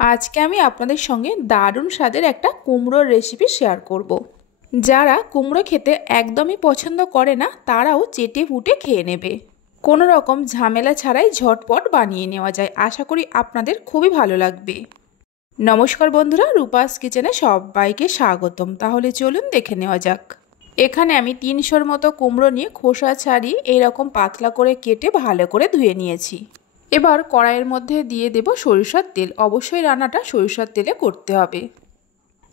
আজকে আমি আপনাদের সঙ্গে দারুণ স্বাদের একটা কুমড়োর রেসিপি শেয়ার করব। যারা কুমড়ো খেতে একদমই পছন্দ করে না তারাও চেটে পুটে খেয়ে নেবে। কোনো রকম ঝামেলা ছাড়াই ঝটপট বানিয়ে নেওয়া যায়। আশা করি আপনাদের খুবই ভালো লাগবে। নমস্কার বন্ধুরা, রূপাস কিচেনে সবাইকে স্বাগতম। তাহলে চলুন দেখে নেওয়া যাক। এখানে আমি 300-র মতো কুমড়ো নিয়ে খোসা ছাড়িয়ে এইরকম পাতলা করে কেটে ভালো করে ধুয়ে নিয়েছি। এবার কড়াইয়ের মধ্যে দিয়ে দেব সরিষার তেল। অবশ্যই রান্নাটা সরিষার তেলে করতে হবে।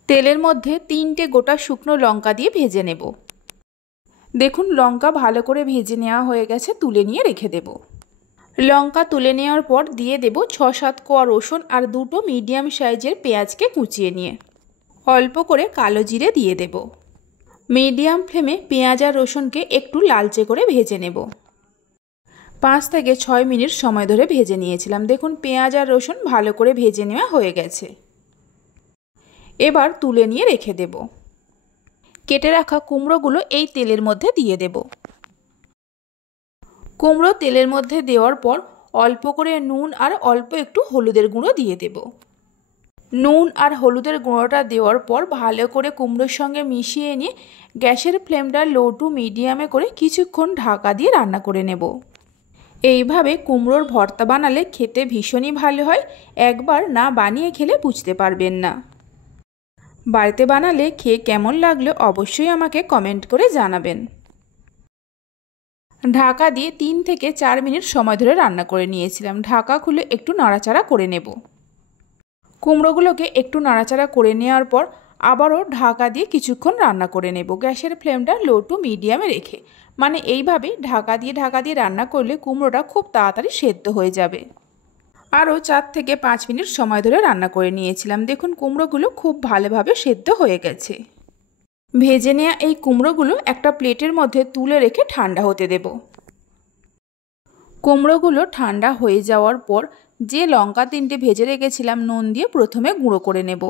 তেলের মধ্যে 3টে গোটা শুকনো লঙ্কা দিয়ে ভেজে নেব। দেখুন লঙ্কা ভালো করে ভেজে নেওয়া হয়ে গেছে, তুলে নিয়ে রেখে দেব। লঙ্কা তুলে নেওয়ার পর দিয়ে দেব 6-7 কোয়া রসুন আর 2টো মিডিয়াম সাইজের পেঁয়াজকে কুচিয়ে নিয়ে। অল্প করে কালো জিরে দিয়ে দেব। মিডিয়াম ফ্লেমে পেঁয়াজ আর রসুনকে একটু লালচে করে ভেজে নেব। 5 থেকে 6 মিনিট সময় ধরে ভেজে নিয়েছিলাম। দেখুন পেঁয়াজ আর রসুন ভালো করে ভেজে নেওয়া হয়ে গেছে। এবার তুলে নিয়ে রেখে দেব। কেটে রাখা কুমড়োগুলো এই তেলের মধ্যে দিয়ে দেব। কুমড়ো তেলের মধ্যে দেওয়ার পর অল্প করে নুন আর অল্প একটু হলুদের গুঁড়ো দিয়ে দেব। নুন আর হলুদের গুঁড়োটা দেওয়ার পর ভালো করে কুমড়োর সঙ্গে মিশিয়ে নিয়ে গ্যাসের ফ্লেমটা লো টু মিডিয়ামে করে কিছুক্ষণ ঢাকা দিয়ে রান্না করে নেব। এইভাবে কুমড়োর ভর্তা বানালে খেতে ভীষণই ভালো হয়। একবার না বানিয়ে খেলে বুঝতে পারবেন না। বাড়িতে বানালে খেয়ে কেমন লাগলো অবশ্যই আমাকে কমেন্ট করে জানাবেন। ঢাকা দিয়ে 3 থেকে 4 মিনিট সময় ধরে রান্না করে নিয়েছিলাম। ঢাকা খুলে একটু নাড়াচাড়া করে নেব। কুমড়োগুলোকে একটু নাড়াচাড়া করে নেওয়ার পর আবারও ঢাকা দিয়ে কিছুক্ষণ রান্না করে নেব। গ্যাসের ফ্লেমটা লো টু মিডিয়ামে রেখে, মানে এইভাবে ঢাকা দিয়ে রান্না করলে কুমড়োটা খুব তাড়াতাড়ি সেদ্ধ হয়ে যাবে। আরও 4 থেকে 5 মিনিট সময় ধরে রান্না করে নিয়েছিলাম। দেখুন কুমড়োগুলো খুব ভালোভাবে সেদ্ধ হয়ে গেছে। ভেজে নেওয়া এই কুমড়োগুলো একটা প্লেটের মধ্যে তুলে রেখে ঠান্ডা হতে দেব। কুমড়োগুলো ঠান্ডা হয়ে যাওয়ার পর যে লঙ্কা 3টে ভেজে রেখেছিলাম নুন দিয়ে প্রথমে গুঁড়ো করে নেব।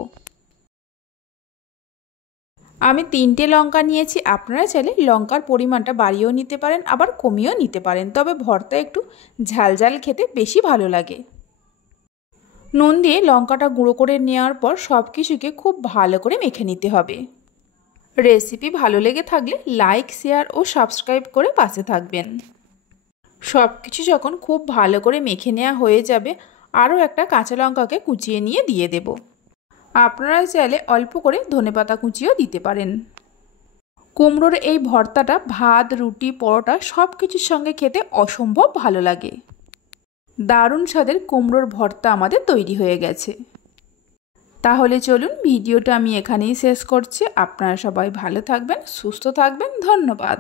আমি 3টে লঙ্কা নিয়েছি। আপনারা চাইলে লঙ্কার পরিমাণটা বাড়িয়েও নিতে পারেন, আবার কমিয়েও নিতে পারেন, তবে ভর্তা একটু ঝালঝাল খেতে বেশি ভালো লাগে। নুন দিয়ে লঙ্কাটা গুঁড়ো করে নেওয়ার পর সব কিছুকে খুব ভালো করে মেখে নিতে হবে। রেসিপি ভালো লেগে থাকলে লাইক, শেয়ার ও সাবস্ক্রাইব করে পাশে থাকবেন। সব কিছু যখন খুব ভালো করে মেখে নেওয়া হয়ে যাবে, আরও একটা কাঁচা লঙ্কাকে কুচিয়ে নিয়ে দিয়ে দেব। আপনারা চাইলে অল্প করে ধনেপাতা কুচিও দিতে পারেন। কুমড়োর এই ভর্তাটা ভাত, রুটি, পরোটা সব কিছুর সঙ্গে খেতে অসম্ভব ভালো লাগে। দারুণ স্বাদের কুমড়োর ভর্তা আমাদের তৈরি হয়ে গেছে। তাহলে চলুন ভিডিওটা আমি এখানেই শেষ করছি। আপনারা সবাই ভালো থাকবেন, সুস্থ থাকবেন। ধন্যবাদ।